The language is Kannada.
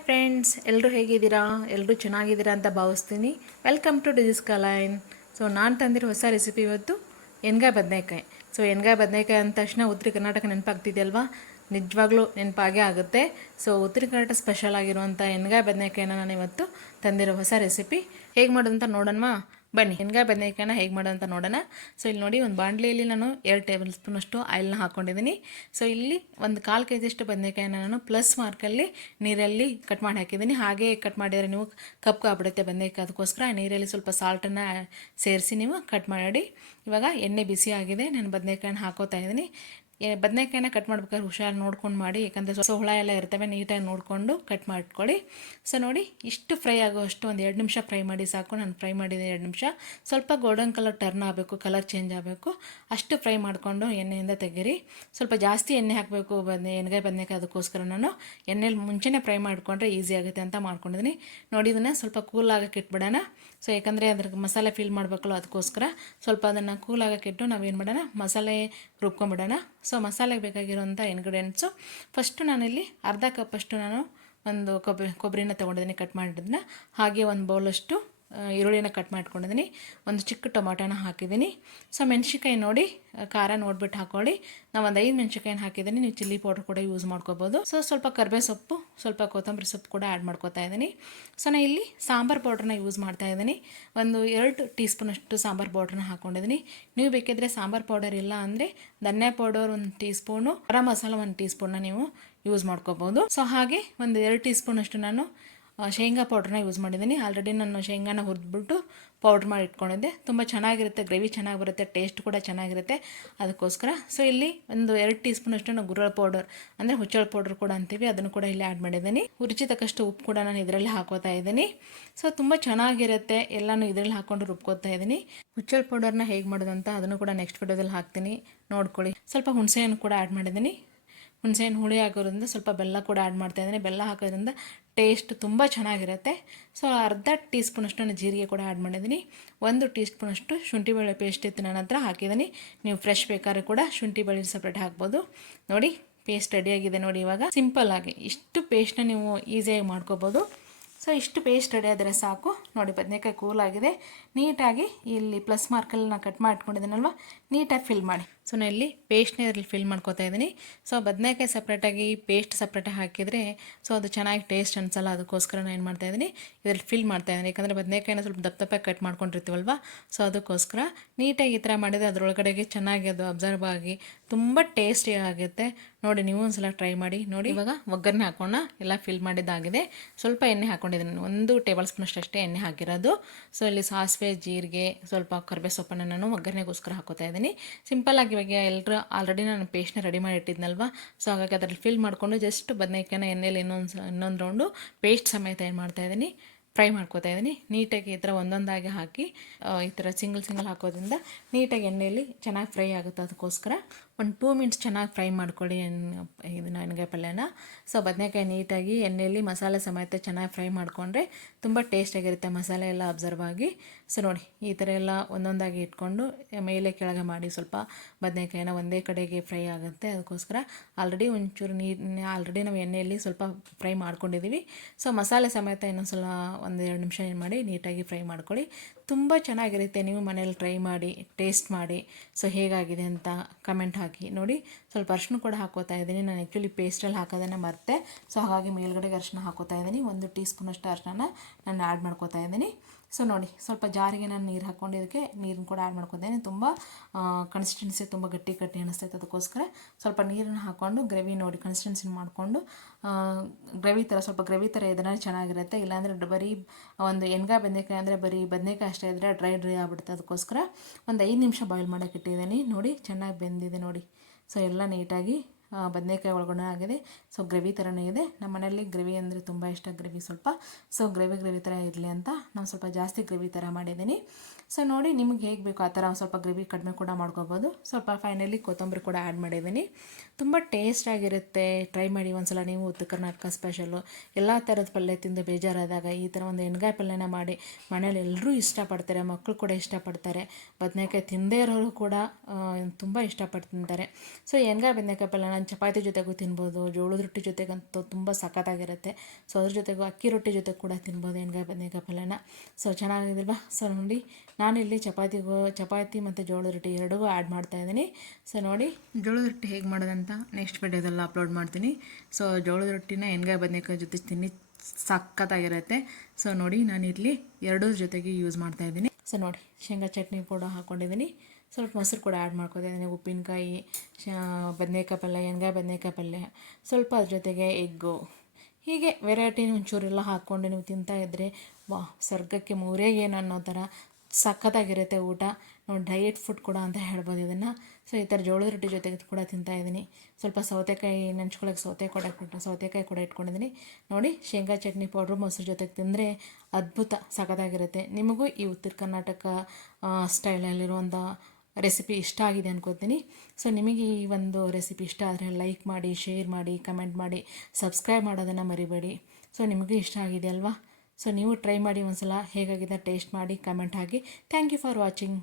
ಹಾಯ್ ಫ್ರೆಂಡ್ಸ್, ಎಲ್ಲರೂ ಹೇಗಿದ್ದೀರಾ? ಎಲ್ಲರೂ ಚೆನ್ನಾಗಿದ್ದೀರಾ ಅಂತ ಭಾವಿಸ್ತೀನಿ. ವೆಲ್ಕಮ್ ಟು ಡಿಜಿಸ್ ಕಲೈನ್. ಸೊ ನಾನು ತಂದಿರೋ ಹೊಸ ರೆಸಿಪಿ ಇವತ್ತು ಎಣ್ಗಾಯಿ ಬದನೆಕಾಯಿ. ಸೊ ಎಣ್ಗಾಯಿ ಬದನೆಕಾಯಿ ಅಂದ ತಕ್ಷಣ ಉತ್ತರ ಕರ್ನಾಟಕ ನೆನಪಾಗ್ತಿದೆಯಲ್ವಾ? ನಿಜವಾಗ್ಲೂ ನೆನಪಾಗೇ ಆಗುತ್ತೆ. ಸೊ ಉತ್ತರ ಕರ್ನಾಟಕ ಸ್ಪೆಷಲ್ ಆಗಿರುವಂಥ ಎಣ್ಗಾಯಿ ಬದನೆಕಾಯಿನ ನಾನು ಇವತ್ತು ತಂದಿರೋ ಹೊಸ ರೆಸಿಪಿ ಹೇಗೆ ಮಾಡೋದಂತ ನೋಡೋಣವಾ? ಬನ್ನಿ, ಎಣ್ಗಾಯಿ ಬದನೆಕಾಯಿನ ಹೇಗೆ ಮಾಡೋದಂತ ನೋಡೋಣ. ಸೊ ಇಲ್ಲಿ ನೋಡಿ, ಒಂದು ಬಾಣಲೆಯಲ್ಲಿ ನಾನು 2 ಟೇಬಲ್ ಸ್ಪೂನಷ್ಟು ಆಯಿಲ್ನ ಹಾಕ್ಕೊಂಡಿದ್ದೀನಿ. ಸೊ ಇಲ್ಲಿ ಒಂದು 1/4 kg ಬದನೆಕಾಯಿನ ನಾನು ಪ್ಲಸ್ ಮಾರ್ಕಲ್ಲಿ ನೀರಲ್ಲಿ ಕಟ್ ಮಾಡಿ ಹಾಕಿದ್ದೀನಿ. ಹಾಗೆ ಕಟ್ ಮಾಡಿದರೆ ನೀವು ಕಪ್ಪು ಆಗ್ಬಿಡುತ್ತೆ ಬದನೆಕಾಯಿ. ಅದಕ್ಕೋಸ್ಕರ ನೀರಲ್ಲಿ ಸ್ವಲ್ಪ ಸಾಲ್ಟನ್ನು ಸೇರಿಸಿ ನೀವು ಕಟ್ ಮಾಡಿ. ಇವಾಗ ಎಣ್ಣೆ ಬಿಸಿ ಆಗಿದೆ, ನಾನು ಬದನೆಕಾಯಿನ ಹಾಕೋತಾ ಇದ್ದೀನಿ. ಬದನೆಕಾಯಿನ ಕಟ್ ಮಾಡ್ಬೇಕಾದ್ರೆ ಹುಷಾರು ನೋಡ್ಕೊಂಡು ಮಾಡಿ, ಯಾಕಂದರೆ ಹುಳ ಎಲ್ಲ ಇರ್ತವೆ, ನೀಟಾಗಿ ನೋಡಿಕೊಂಡು ಕಟ್ ಮಾಡ್ಕೊಳ್ಳಿ. ಸೊ ನೋಡಿ, ಇಷ್ಟು ಫ್ರೈ ಆಗೋಷ್ಟು ಒಂದು 2 ನಿಮಿಷ ಫ್ರೈ ಮಾಡಿ ಸಾಕು. ನಾನು ಫ್ರೈ ಮಾಡಿದೆ 2 ನಿಮಿಷ. ಸ್ವಲ್ಪ ಗೋಲ್ಡನ್ ಕಲರ್ ಟರ್ನ್ ಆಗಬೇಕು, ಕಲರ್ ಚೇಂಜ್ ಆಗಬೇಕು, ಅಷ್ಟು ಫ್ರೈ ಮಾಡಿಕೊಂಡು ಎಣ್ಣೆಯಿಂದ ತೆಗೀರಿ. ಸ್ವಲ್ಪ ಜಾಸ್ತಿ ಎಣ್ಣೆ ಹಾಕಬೇಕು ಎಣ್ಗಾಯಿ ಬದನೆಕಾಯಿ. ಅದಕ್ಕೋಸ್ಕರ ನಾನು ಎಣ್ಣೆಲಿ ಮುಂಚೆನೇ ಫ್ರೈ ಮಾಡಿಕೊಂಡ್ರೆ ಈಸಿ ಆಗುತ್ತೆ ಅಂತ ಮಾಡ್ಕೊಂಡಿದ್ದೀನಿ. ನೋಡಿ, ಇದನ್ನು ಸ್ವಲ್ಪ ಕೂಲ್ ಆಗಕ್ಕೆ ಇಟ್ಬಿಡೋಣ. ಸೊ ಯಾಕಂದರೆ ಅದ್ರಿಗೆ ಮಸಾಲೆ ಫಿಲ್ ಮಾಡಬೇಕಲ್ಲ, ಅದಕ್ಕೋಸ್ಕರ ಸ್ವಲ್ಪ ಅದನ್ನು ಕೂಲ್ ಆಗಕ್ಕಿಟ್ಟು ನಾವೇನು ಮಾಡೋಣ, ಮಸಾಲೆ ರುಬ್ಕೊಂಬಿಡೋಣ. ಸೊ ಮಸಾಲೆಗೆ ಬೇಕಾಗಿರೋಂಥ ಇಂಗ್ರೀಡಿಯೆಂಟ್ಸು, ಫಸ್ಟು ನಾನಿಲ್ಲಿ ಅರ್ಧ ಕಪ್ಪಷ್ಟು ನಾನು ಒಂದು ಕೊಬ್ಬರಿನ ತೊಗೊಂಡಿದ್ದೀನಿ ಕಟ್ ಮಾಡಿದ್ದನ್ನ. ಹಾಗೆ ಒಂದು ಬೌಲಷ್ಟು ಈರುಳ್ಳಿನ ಕಟ್ ಮಾಡ್ಕೊಂಡಿದ್ದೀನಿ. ಒಂದು ಚಿಕ್ಕ ಟೊಮಾಟೋನ ಹಾಕಿದ್ದೀನಿ. ಸೊ ಮೆಣಸಿನ್ಕಾಯಿ ನೋಡಿ, ಖಾರ ನೋಡ್ಬಿಟ್ಟು ಹಾಕ್ಕೊಳ್ಳಿ. ನಾವು ಒಂದು 5 ಮೆಣಸಿನ್ಕಾಯಿನ ಹಾಕಿದ್ದೀನಿ. ನೀವು ಚಿಲ್ಲಿ ಪೌಡ್ರ್ ಕೂಡ ಯೂಸ್ ಮಾಡ್ಕೋಬೋದು. ಸೊ ಸ್ವಲ್ಪ ಕರಿಬೇವು ಸೊಪ್ಪು, ಸ್ವಲ್ಪ ಕೊತ್ತಂಬರಿ ಸೊಪ್ಪು ಕೂಡ ಆ್ಯಡ್ ಮಾಡ್ಕೋತಾ ಇದ್ದೀನಿ. ಸೊ ನಾನು ಇಲ್ಲಿ ಸಾಂಬಾರು ಪೌಡ್ರನ್ನ ಯೂಸ್ ಮಾಡ್ತಾ ಇದ್ದೀನಿ. ಒಂದು 2 ಟೀ ಸ್ಪೂನಷ್ಟು ಸಾಂಬಾರು ಪೌಡ್ರನ್ನ ಹಾಕ್ಕೊಂಡಿದ್ದೀನಿ. ನೀವು ಬೇಕಿದ್ರೆ ಸಾಂಬಾರು ಪೌಡರ್ ಇಲ್ಲ ಅಂದರೆ ಧನಿಯಾ powder 1 tea spoon, garam masala 1 tea ಸ್ಪೂನ್ನ ನೀವು ಯೂಸ್ ಮಾಡ್ಕೋಬೋದು. ಸೊ ಹಾಗೆ ಒಂದು 2 ಟೀ ಸ್ಪೂನಷ್ಟು ನಾನು ಶೇಂಗಾ ಪೌಡ್ರನ್ನ ಯೂಸ್ ಮಾಡಿದ್ದೀನಿ. ಆಲ್ರೆಡಿ ನಾನು ಶೇಂಗಾನ ಹುರಿದ್ಬಿಟ್ಟು ಪೌಡ್ರ್ ಮಾಡಿ ಇಟ್ಕೊಂಡಿದ್ದೆ. ತುಂಬ ಚೆನ್ನಾಗಿರುತ್ತೆ, ಗ್ರೇವಿ ಚೆನ್ನಾಗಿ ಬರುತ್ತೆ, ಟೇಸ್ಟ್ ಕೂಡ ಚೆನ್ನಾಗಿರುತ್ತೆ, ಅದಕ್ಕೋಸ್ಕರ. ಸೊ ಇಲ್ಲಿ ಒಂದು 2 ಟೀ ಸ್ಪೂನಷ್ಟು ನಾನು ಗುರಳ ಪೌಡರ್ ಅಂದರೆ ಹುಚ್ಚಳ ಪೌಡ್ರ್ ಕೂಡ ಅಂತೀವಿ, ಅದನ್ನು ಕೂಡ ಇಲ್ಲಿ ಆ್ಯಡ್ ಮಾಡಿದ್ದೀನಿ. ರುಚಿ ತಕ್ಕಷ್ಟು ಉಪ್ಪು ಕೂಡ ನಾನು ಇದರಲ್ಲಿ ಹಾಕೋತಾ ಇದ್ದೀನಿ. ಸೊ ತುಂಬ ಚೆನ್ನಾಗಿರುತ್ತೆ, ಎಲ್ಲನೂ ಇದರಲ್ಲಿ ಹಾಕ್ಕೊಂಡು ರುಬ್ಕೋತಾ ಇದ್ದೀನಿ. ಹುಚ್ಚಳ ಪೌಡರ್ನ ಹೇಗೆ ಮಾಡೋದು ಅಂತ ಅದನ್ನು ಕೂಡ ನೆಕ್ಸ್ಟ್ ವಿಡಿಯೋದಲ್ಲಿ ಹಾಕ್ತೀನಿ, ನೋಡ್ಕೊಳ್ಳಿ. ಸ್ವಲ್ಪ ಹುಣಸೆಹಣ್ಣು ಕೂಡ ಆ್ಯಡ್ ಮಾಡಿದ್ದೀನಿ. ಹುಣಸೆಹಣ್ಣು ಹುಳಿ ಹಾಕೋದ್ರಿಂದ ಸ್ವಲ್ಪ ಬೆಲ್ಲ ಕೂಡ ಆ್ಯಡ್ ಮಾಡ್ತಾಯಿದ್ದೀನಿ. ಬೆಲ್ಲ ಹಾಕೋದ್ರಿಂದ ಟೇಸ್ಟ್ ತುಂಬ ಚೆನ್ನಾಗಿರುತ್ತೆ. ಸೊ ಅರ್ಧ ಟೀ ಸ್ಪೂನಷ್ಟು ನಾನು ಜೀರಿಗೆ ಕೂಡ ಆ್ಯಡ್ ಮಾಡಿದ್ದೀನಿ. 1 ಟೀ ಸ್ಪೂನಷ್ಟು ಶುಂಠಿ ಬೆಳ್ಳುಳ್ಳಿ ಪೇಸ್ಟ್ ಇತ್ತು ನನ್ನ ಹತ್ರ, ಹಾಕಿದ್ದೀನಿ. ನೀವು ಫ್ರೆಶ್ ಬೇಕಾದ್ರೆ ಕೂಡ ಶುಂಠಿ ಬೆಳ್ಳುಳ್ಳಿ ಸಪ್ರೇಟ್ ಹಾಕ್ಬೋದು. ನೋಡಿ, ಪೇಸ್ಟ್ ರೆಡಿಯಾಗಿದೆ. ನೋಡಿ, ಇವಾಗ ಸಿಂಪಲ್ ಆಗಿ ಇಷ್ಟು ಪೇಸ್ಟ್ನ ನೀವು ಈಸಿಯಾಗಿ ಮಾಡ್ಕೋಬೋದು. ಸೊ ಇಷ್ಟು ಪೇಸ್ಟ್ ರೆಡಿ ಆದರೆ ಸಾಕು. ನೋಡಿ, ಬದನೆಕಾಯಿ ಕೂಲ್ ಆಗಿದೆ. ನೀಟಾಗಿ ಇಲ್ಲಿ ಪ್ಲಸ್ ಮಾರ್ಕಲ್ಲಿ ನಾನು ಕಟ್ ಮಾಡ್ಕೊಂಡಿದ್ದೀನಲ್ವ, ನೀಟಾಗಿ ಫಿಲ್ ಮಾಡಿ. ಸೊ ನಾನು ಇಲ್ಲಿ ಪೇಸ್ಟ್ನೇ ಇದರಲ್ಲಿ ಫಿಲ್ ಮಾಡ್ಕೋತಾ ಇದ್ದೀನಿ. ಸೊ ಬದನೆಕಾಯಿ ಸಪ್ರೇಟಾಗಿ ಪೇಸ್ಟ್ ಸಪ್ರೇಟಾಗಿ ಹಾಕಿದರೆ ಸೊ ಅದು ಚೆನ್ನಾಗಿ ಟೇಸ್ಟ್ ಅನಿಸಲ್ಲ. ಅದಕ್ಕೋಸ್ಕರ ನಾನು ಏನು ಮಾಡ್ತಾಯಿದ್ದೀನಿ, ಇದರಲ್ಲಿ ಫಿಲ್ ಮಾಡ್ತಾಯಿದ್ದೀನಿ. ಯಾಕಂದರೆ ಬದನೆಕಾಯಿನ ಸ್ವಲ್ಪ ದಪ್ಪ ಕಟ್ ಮಾಡ್ಕೊಂಡಿರ್ತೀವಲ್ವ, ಸೊ ಅದಕ್ಕೋಸ್ಕರ ನೀಟಾಗಿ ಈ ಥರ ಮಾಡಿದರೆ ಅದರೊಳಗಡೆಗೆ ಚೆನ್ನಾಗಿ ಅದು ಅಬ್ಸರ್ವ್ ಆಗಿ ತುಂಬ ಟೇಸ್ಟಿ ಆಗುತ್ತೆ. ನೋಡಿ, ನೀವು ಒಂದು ಸಲ ಟ್ರೈ ಮಾಡಿ ನೋಡಿ. ಇವಾಗ ಒಗ್ಗರಣೆ ಹಾಕೋಣ. ಎಲ್ಲ ಫಿಲ್ ಮಾಡಿದ್ದಾಗಿದೆ. ಸ್ವಲ್ಪ ಎಣ್ಣೆ ಹಾಕ್ಕೊಂಡಿದ್ದೀನಿ, 1 ಟೇಬಲ್ ಸ್ಪೂನಷ್ಟು ಅಷ್ಟೇ ಎಣ್ಣೆ ಹಾಕಿರೋದು. ಸೊ ಇಲ್ಲಿ ಸಾಸಿವೆ, ಜೀರಿಗೆ, ಸ್ವಲ್ಪ ಕರಿಬೇವು ಸೊಪ್ಪನ್ನು ನಾನು ಒಗ್ಗರಣೆಗೋಸ್ಕರ ಹಾಕೋತಾ ಇದ್ದೀನಿ. ಸಿಂಪಲ್ಲಾಗಿ ಇವಾಗ ಎಲ್ಲರೂ ಆಲ್ರೆಡಿ ನಾನು ಪೇಸ್ಟ್ನ ರೆಡಿ ಮಾಡಿ ಇಟ್ಟಿದ್ನಲ್ವ, ಸೊ ಹಾಗಾಗಿ ಅದರಲ್ಲಿ ಫಿಲ್ ಮಾಡಿಕೊಂಡು ಜಸ್ಟ್ ಬದನೆಕಾಯಿನ ಎಣ್ಣೆಯಲ್ಲಿ ಇನ್ನೊಂದು ರೌಂಡು ಪೇಸ್ಟ್ ಸಮೇತ ಏನು ಮಾಡ್ತಾಯಿದ್ದೀನಿ, ಫ್ರೈ ಮಾಡ್ಕೋತಾ ಇದ್ದೀನಿ. ನೀಟಾಗಿ ಈ ಥರ ಒಂದೊಂದಾಗಿ ಹಾಕಿ ಈ ಥರ ಸಿಂಗಲ್ ಹಾಕೋದ್ರಿಂದ ನೀಟಾಗಿ ಎಣ್ಣೆಯಲ್ಲಿ ಚೆನ್ನಾಗಿ ಫ್ರೈ ಆಗುತ್ತೆ. ಅದಕ್ಕೋಸ್ಕರ ಒಂದು 2 ಮಿನಿಟ್ಸ್ ಚೆನ್ನಾಗಿ ಫ್ರೈ ಮಾಡ್ಕೊಳ್ಳಿ ಇದನ್ನು ಎಣ್ಗಾಯಿ ಪಲ್ಯನ. ಸೊ ಬದನೆಕಾಯಿ ನೀಟಾಗಿ ಎಣ್ಣೆಯಲ್ಲಿ ಮಸಾಲೆ ಸಮೇತ ಚೆನ್ನಾಗಿ ಫ್ರೈ ಮಾಡಿಕೊಂಡ್ರೆ ತುಂಬ ಟೇಸ್ಟಾಗಿರುತ್ತೆ, ಮಸಾಲೆ ಎಲ್ಲ ಅಬ್ಸರ್ವ್ ಆಗಿ. ಸೊ ನೋಡಿ, ಈ ಥರ ಎಲ್ಲ ಒಂದೊಂದಾಗಿ ಇಟ್ಕೊಂಡು ಮೇಲೆ ಕೆಳಗೆ ಮಾಡಿ ಸ್ವಲ್ಪ ಬದನೆಕಾಯಿನ ಒಂದೇ ಕಡೆಗೆ ಫ್ರೈ ಆಗುತ್ತೆ. ಅದಕ್ಕೋಸ್ಕರ ಆಲ್ರೆಡಿ ಒಂಚೂರು ಆಲ್ರೆಡಿ ನಾವು ಎಣ್ಣೆಯಲ್ಲಿ ಸ್ವಲ್ಪ ಫ್ರೈ ಮಾಡ್ಕೊಂಡಿದ್ದೀವಿ. ಸೊ ಮಸಾಲೆ ಸಮೇತ ಇನ್ನೊಂದು ಒಂದು 2 ನಿಮಿಷ ಏನು ಮಾಡಿ ನೀಟಾಗಿ ಫ್ರೈ ಮಾಡ್ಕೊಳ್ಳಿ. ತುಂಬ ಚೆನ್ನಾಗಿರುತ್ತೆ. ನೀವು ಮನೇಲಿ ಟ್ರೈ ಮಾಡಿ, ಟೇಸ್ಟ್ ಮಾಡಿ. ಸೊ ಹೇಗಾಗಿದೆ ಅಂತ ಕಮೆಂಟ್ ಹಾಕಿ. ನೋಡಿ, ಸ್ವಲ್ಪ ಅರಿಶಿನ ಕೂಡ ಹಾಕೋತಾ ಇದ್ದೀನಿ. ನಾನು ಆ್ಯಕ್ಚುಲಿ ಪೇಸ್ಟಲ್ಲಿ ಹಾಕೋದನ್ನು ಮರ್ತೆ, ಸೊ ಹಾಗಾಗಿ ಮೇಲ್ಗಡೆಗೆ ಅರಿಶಿನ ಹಾಕೋತಾ ಇದ್ದೀನಿ. 1 ಟೀ ಸ್ಪೂನಷ್ಟು ಅರಿಶಿನ ನಾನು ಆ್ಯಡ್ ಮಾಡ್ಕೋತಾ ಇದ್ದೀನಿ. ಸೊ ನೋಡಿ, ಸ್ವಲ್ಪ ಜಾರಿಗೆ ನಾನು ನೀರು ಹಾಕ್ಕೊಂಡು ಇದಕ್ಕೆ ನೀರನ್ನು ಕೂಡ ಆ್ಯಡ್ ಮಾಡ್ಕೊತೀನಿ. ತುಂಬ ಕನ್ಸಿಸ್ಟೆನ್ಸಿ ತುಂಬ ಗಟ್ಟಿ ಅನ್ನಿಸ್ತೈತೆ, ಅದಕ್ಕೋಸ್ಕರ ಸ್ವಲ್ಪ ನೀರನ್ನು ಹಾಕ್ಕೊಂಡು ಗ್ರೇವಿ ನೋಡಿ ಕನ್ಸಿಸ್ಟೆನ್ಸಿ ಮಾಡಿಕೊಂಡು ಸ್ವಲ್ಪ ಗ್ರೇವಿ ಥರ ಇದ್ರೆ ಚೆನ್ನಾಗಿರುತ್ತೆ. ಇಲ್ಲಾಂದರೆ ಬರೀ ಒಂದು ಎಣ್ಗಾಯಿ ಬದನೆಕಾಯಿ ಅಂದರೆ ಬರೀ ಬದನೆಕಾಯಿ ಅಷ್ಟೇ ಇದ್ದರೆ ಡ್ರೈ ಆಗ್ಬಿಡುತ್ತೆ. ಅದಕ್ಕೋಸ್ಕರ ಒಂದು 5 ನಿಮಿಷ ಬಾಯ್ಲ್ ಮಾಡೋಕ್ಕೆ ಇಟ್ಟಿದ್ದೀನಿ. ನೋಡಿ, ಚೆನ್ನಾಗಿ ಬೆಂದಿದೆ ನೋಡಿ. ಸೊ ಎಲ್ಲ ನೀಟಾಗಿ ಬದನೆಕಾಯಿ ಒಳಗಡೆ ಆಗಿದೆ. ಸೊ ಗ್ರೇವಿ ಥರನೇ ಇದೆ. ನಮ್ಮ ಮನೆಯಲ್ಲಿ ಗ್ರೇವಿ ಅಂದರೆ ತುಂಬ ಇಷ್ಟ, ಗ್ರೇವಿ ಸ್ವಲ್ಪ. ಸೊ ಗ್ರೇವಿ ಥರ ಇರಲಿ ಅಂತ ನಾನು ಸ್ವಲ್ಪ ಜಾಸ್ತಿ ಗ್ರೇವಿ ಥರ ಮಾಡಿದ್ದೀನಿ. ಸೊ ನೋಡಿ, ನಿಮಗೆ ಹೇಗೆ ಬೇಕು ಆ ಥರ ಸ್ವಲ್ಪ ಗ್ರೇವಿ ಕಡಿಮೆ ಕೂಡ ಮಾಡ್ಕೋಬೋದು. ಸ್ವಲ್ಪ ಫೈನಲಿ ಕೊತ್ತಂಬರಿ ಕೂಡ ಆ್ಯಡ್ ಮಾಡಿದ್ದೀನಿ. ತುಂಬ ಟೇಸ್ಟಾಗಿರುತ್ತೆ. ಟ್ರೈ ಮಾಡಿ ಒಂದ್ಸಲ ನೀವು. ಉತ್ತರ ಕರ್ನಾಟಕ ಸ್ಪೆಷಲ್ಲು. ಎಲ್ಲ ಥರದ ಪಲ್ಯ ತಿಂದು ಬೇಜಾರಾದಾಗ ಈ ಥರ ಒಂದು ಎಣ್ಗಾಯಿ ಪಲ್ಯನ ಮಾಡಿ ಮನೇಲಿ ಎಲ್ಲರೂ ಇಷ್ಟಪಡ್ತಾರೆ, ಮಕ್ಕಳು ಕೂಡ ಇಷ್ಟಪಡ್ತಾರೆ. ಬದನೆಕಾಯಿ ತಿಂದೇ ಇರೋರು ಕೂಡ ತುಂಬ ಇಷ್ಟಪಟ್ಟು ತಿಂತಾರೆ. ಸೊ ಎಣ್ಗಾಯಿ ಬದನೆಕಾಯಿ ಪಲ್ಯನ ಚಪಾತಿ ಜೊತೆಗೂ ತಿನ್ಬೋದು, ಜೋಳದ ರೊಟ್ಟಿ ಜೊತೆಗಂತೂ ತುಂಬ ಸಖತ್ತಾಗಿರುತ್ತೆ. ಸೊ ಅದ್ರ ಜೊತೆಗೂ ಅಕ್ಕಿ ರೊಟ್ಟಿ ಜೊತೆ ಕೂಡ ತಿನ್ಬೋದು ಎಣ್ಗಾಯಿ ಬದನೇಕಾಯಿ ಪಲ್ಯನ. ಸೊ ಚೆನ್ನಾಗಿದಿಲ್ವಾ? ಸೊ ನೋಡಿ ನಾನಿಲ್ಲಿ ಚಪಾತಿ ಮತ್ತು ಜೋಳದ ರೊಟ್ಟಿ ಎರಡೂ ಆ್ಯಡ್ ಮಾಡ್ತಾಯಿದ್ದೀನಿ. ಸೊ ನೋಡಿ ಜೋಳದ ರೊಟ್ಟಿ ಹೇಗೆ ಮಾಡೋದಂತ ನೆಕ್ಸ್ಟ್ ವಿಡಿಯೋದಲ್ಲಿ ಅಪ್ಲೋಡ್ ಮಾಡ್ತೀನಿ. ಸೊ ಜೋಳದ ರೊಟ್ಟಿನ ಎಣ್ಗಾಯಿ ಬದನೇಕಾಯಿ ಜೊತೆ ತಿನ್ನಿ ಸಖತ್ತಾಗಿರುತ್ತೆ. ಸೊ ನೋಡಿ ನಾನಿಲ್ಲಿ ಎರಡೂ ಜೊತೆಗೆ ಯೂಸ್ ಮಾಡ್ತಾಯಿದ್ದೀನಿ. ಸೊ ನೋಡಿ ಶೇಂಗಾ ಚಟ್ನಿ ಕೂಡ ಹಾಕ್ಕೊಂಡಿದ್ದೀನಿ, ಸ್ವಲ್ಪ ಮೊಸರು ಕೂಡ ಆ್ಯಡ್ ಮಾಡ್ಕೊತಿದ್ದೀನಿ, ಉಪ್ಪಿನಕಾಯಿ, ಬದನೇಕಾಯಿ ಪಲ್ಯ, ಎಣ್ಗಾಯಿ ಬದನೇಕಾಯಿ ಪಲ್ಯ, ಸ್ವಲ್ಪ ಅದ್ರ ಜೊತೆಗೆ ಎಗ್ಗು, ಹೀಗೆ ವೆರೈಟಿ ಒಂಚೂರೆಲ್ಲ ಹಾಕ್ಕೊಂಡು ನೀವು ತಿಂತಾಯಿದ್ರೆ ವಾ ಸ್ವರ್ಗಕ್ಕೆ ಮೂರೇ ಏನು ಅನ್ನೋ ಥರ ಸಖತ್ತಾಗಿರುತ್ತೆ ಊಟ. ನೋಡಿ ಡಯಟ್ ಫುಡ್ ಕೂಡ ಅಂತ ಹೇಳ್ಬೋದು ಇದನ್ನು. ಸೊ ಈ ಥರ ಜೋಳದ ರೊಟ್ಟಿ ಜೊತೆಗೆ ಕೂಡ ತಿಂತಾಯಿದ್ದೀನಿ. ಸ್ವಲ್ಪ ಸೌತೆಕಾಯಿ ನೆಂಚ್ಕೊಳ್ಳೋಕೆ ಸೌತೆಕಾಯಿ ಕೂಡ ಇಟ್ಕೊಂಡಿದ್ದೀನಿ. ನೋಡಿ ಶೇಂಗಾ ಚಟ್ನಿ ಪೌಡ್ರು ಮೊಸರು ಜೊತೆಗೆ ತಿಂದರೆ ಅದ್ಭುತ ಸಖತ್ತಾಗಿರುತ್ತೆ. ನಿಮಗೂ ಈ ಉತ್ತರ ಕರ್ನಾಟಕ ಸ್ಟೈಲಲ್ಲಿರುವಂಥ ರೆಸಿಪಿ ಇಷ್ಟ ಆಗಿದೆ ಅನ್ಕೋತೀನಿ. ಸೊ ನಿಮಗೆ ಈ ಒಂದು ರೆಸಿಪಿ ಇಷ್ಟ ಆದರೆ ಲೈಕ್ ಮಾಡಿ, ಶೇರ್ ಮಾಡಿ, ಕಮೆಂಟ್ ಮಾಡಿ, ಸಬ್ಸ್ಕ್ರೈಬ್ ಮಾಡೋದನ್ನು ಮರಿಬೇಡಿ. ಸೊ ನಿಮಗೂ ಇಷ್ಟ ಆಗಿದೆ ಅಲ್ವಾ? ಸೊ ನೀವು ಟ್ರೈ ಮಾಡಿ ಒಂದ್ಸಲ, ಹೇಗಾಗಿದೆ ಟೇಸ್ಟ್ ಮಾಡಿ ಕಮೆಂಟ್ ಹಾಕಿ. Thank you for watching.